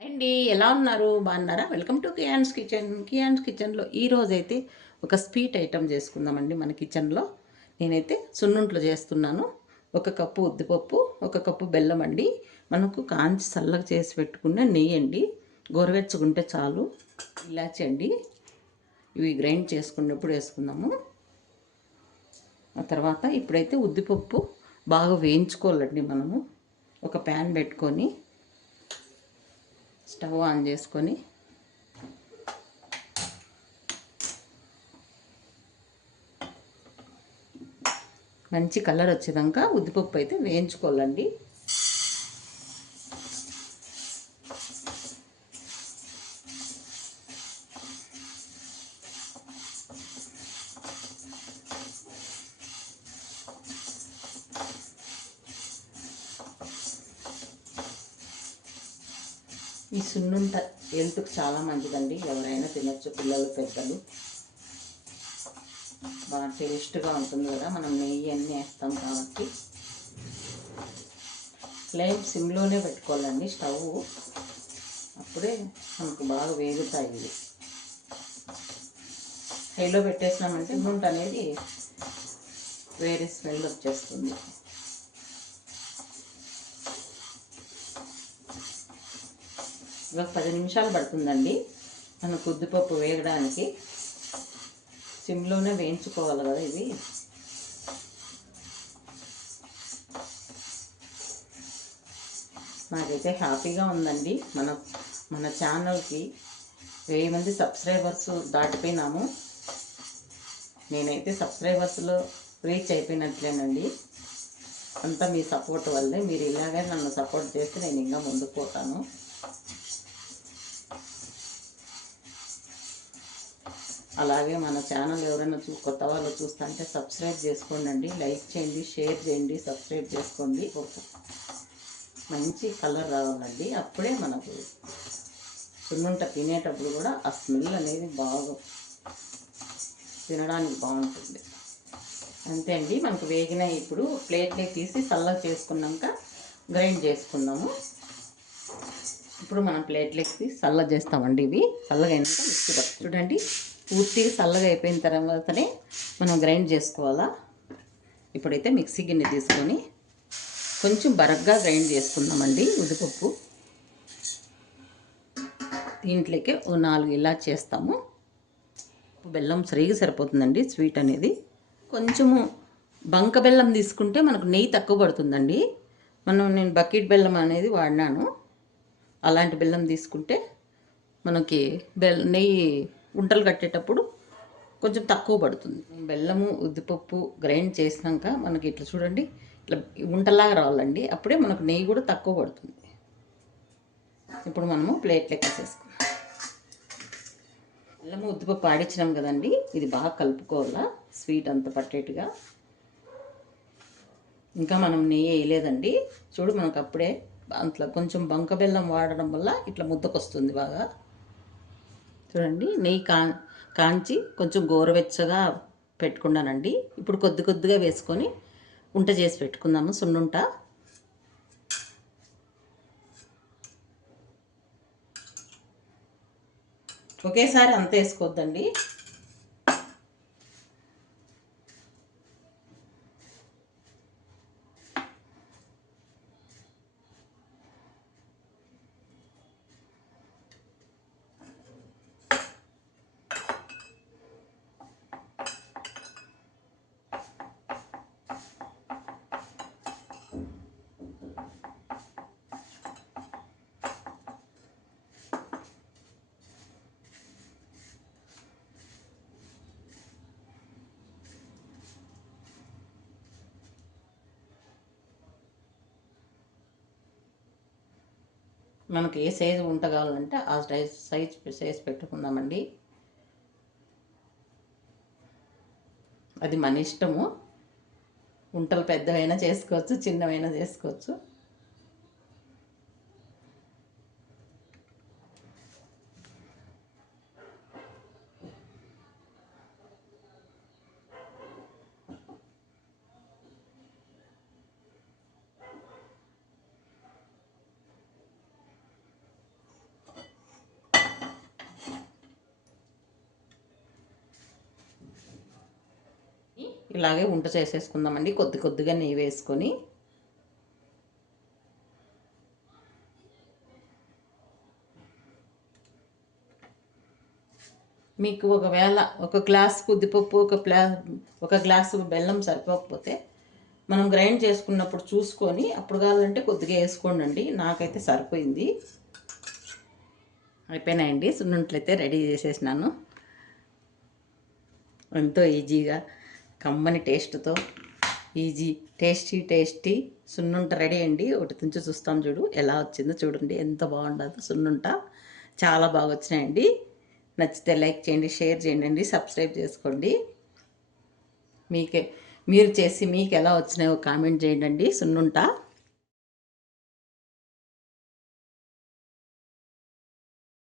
అండి ఎలా ఉన్నారు? బాగున్నారా? Welcome to Kiyan's kitchen. Kian's కిచెన్లో ఈరోజైతే అయితే ఒక స్వీట్ ఐటమ్ చేసుకుందామండి మన కిచెన్లో. నేనైతే సున్నుంట్లు చేస్తున్నాను. ఒక కప్పు ఉద్దిపప్పు ఒక కప్పు బెల్లం అండి. మనకు కాంచి చల్లగా చేసి పెట్టుకున్న నెయ్యి అండి. గోరువెచ్చగుంటే చాలు. ఇలాచి అండి. ఇవి గ్రైండ్ చేసుకున్నప్పుడు వేసుకుందాము. ఆ తర్వాత ఇప్పుడైతే ఉద్దిపప్పు బాగా వేయించుకోవాలండి మనము. ఒక ప్యాన్ పెట్టుకొని స్టవ్ ఆన్ చేసుకొని మంచి కలర్ వచ్చేదాకా ఉద్దిపప్పు అయితే వేయించుకోవాలండి. ఈ సున్నుంట హెల్త్కి చాలా మంచిదండి. ఎవరైనా తినొచ్చు పిల్లలు పెద్దలు. బాగా టేస్ట్గా ఉంటుంది కదా. మనం నెయ్యి అన్నీ వేస్తాం కాబట్టి. ఫ్లేమ్ సిమ్లోనే పెట్టుకోవాలండి స్టవ్. అప్పుడే మనకు బాగా వేగుతాయి ఇవి. హైలో పెట్టేసినామంటే గుంట అనేది వేరే స్మెల్ వచ్చేస్తుంది. ఒక పది నిమిషాలు పడుతుందండి. మనం ఉద్దిపప్పు వేగడానికి సిమ్లోనే వేయించుకోవాలి కదా ఇది. నాకైతే హ్యాపీగా ఉందండి. మన మన ఛానల్కి వెయ్యి మంది సబ్స్క్రైబర్స్ దాటిపోయినాము. నేనైతే సబ్స్క్రైబర్స్లో రీచ్ అయిపోయినట్లేనండి. అంతా మీ సపోర్ట్ వల్లే మీరు ఇలాగే నన్ను సపోర్ట్ చేస్తే నేను ఇంకా ముందుకు పోతాను. అలాగే మన ఛానల్ ఎవరైనా చూ కొత్త వాళ్ళు చూస్తుంటే సబ్స్క్రైబ్ చేసుకోండి లైక్ చేయండి షేర్ చేయండి సబ్స్క్రైబ్ చేసుకోండి. ఒక మంచి కలర్ రావాలండి. అప్పుడే మనకు సున్నుంట తినేటప్పుడు కూడా ఆ స్మెల్ అనేది బాగా తినడానికి బాగుంటుంది. అంతే అండి. మనకు వేగిన ఇప్పుడు ప్లేట్లే తీసి చల్లగా చేసుకున్నాక గ్రైండ్ చేసుకున్నాము. ఇప్పుడు మనం ప్లేట్లకి చల్ల చేస్తామండి ఇవి. చల్లగైనాక మిక్సీ చూడండి. పూర్తిగా చల్లగా అయిపోయిన తర్వాతనే మనం గ్రైండ్ చేసుకోవాలా? ఇప్పుడైతే మిక్సీ గిన్నె తీసుకొని కొంచెం బరగ్గా గ్రైండ్ చేసుకుందామండి ఉద్దిపప్పు దీంట్లోకి ఓ నాలుగు ఇలా చేస్తాము బెల్లం సరిగా సరిపోతుందండి స్వీట్ అనేది. కొంచెము బంక బెల్లం తీసుకుంటే మనకు నెయ్యి తక్కువ పడుతుందండి. మనం నేను బకెట్ బెల్లం అనేది వాడినాను. అలాంటి బెల్లం తీసుకుంటే మనకి బెల్ నెయ్యి ఉంటలు కట్టేటప్పుడు కొంచెం తక్కువ పడుతుంది. బెల్లము ఉద్దిపప్పు గ్రైండ్ చేసినాక మనకి ఇట్లా చూడండి ఇట్లా ఉంటలాగా రావాలండి. అప్పుడే మనకు నెయ్యి కూడా తక్కువ పడుతుంది. ఇప్పుడు మనము ప్లేట్ లెక్క చేసుకున్నాం. బెల్లము ఉద్దిపప్పు ఆడించినాం కదండి. ఇది బాగా కలుపుకోవాలా? స్వీట్ అంత పట్టేట్టుగా. ఇంకా మనం నెయ్యి వేయలేదండి. చూడు మనకు అప్పుడే అంతలో కొంచెం బంక బెల్లం వాడడం వల్ల ఇట్లా ముద్దకొస్తుంది బాగా. చూడండి. నెయ్యి కా కాంచి కొంచెం గోరువెచ్చగా పెట్టుకున్నానండి. ఇప్పుడు కొద్ది కొద్దిగా వేసుకొని ఉంట చేసి పెట్టుకుందాము. సున్నుంట. ఒకేసారి అంత వేసుకోవద్దండి. మనకి ఏ సైజు వంట కావాలంటే ఆ సైజ్ సైజ్ సైజ్ పెట్టుకుందామండి. అది మన ఇష్టము. ఉంటలు పెద్దవైనా చేసుకోవచ్చు చిన్నవైనా చేసుకోవచ్చు. ఇలాగే ఉంట చేసేసుకుందామండి. కొద్ది కొద్దిగా నెయ్యి వేసుకొని. మీకు ఒకవేళ ఒక గ్లాస్ ఉద్దిపప్పు ఒక ప్లా ఒక గ్లాసు బెల్లం సరిపోకపోతే మనం గ్రైండ్ చేసుకున్నప్పుడు చూసుకొని అప్పుడు కావాలంటే కొద్దిగా వేసుకోండి నాకైతే సరిపోయింది. అయిపోయినాయండి. సున్నుంట్లయితే రెడీ చేసేసినాను. ఎంతో ఈజీగా. కమ్మని టేస్ట్తో. Easy tasty tasty. సున్నుంట రెడీ అండి. ఒకటి తుంచి చూస్తాం చూడు ఎలా వచ్చిందో చూడండి. ఎంత బాగుండదు సున్నుంట. చాలా బాగా వచ్చినాయండి. నచ్చితే లైక్ చేయండి షేర్ చేయండి సబ్స్క్రైబ్ చేసుకోండి. మీకే మీరు చేసి మీకు ఎలా వచ్చినాయో కామెంట్ చేయండి సున్నుంట.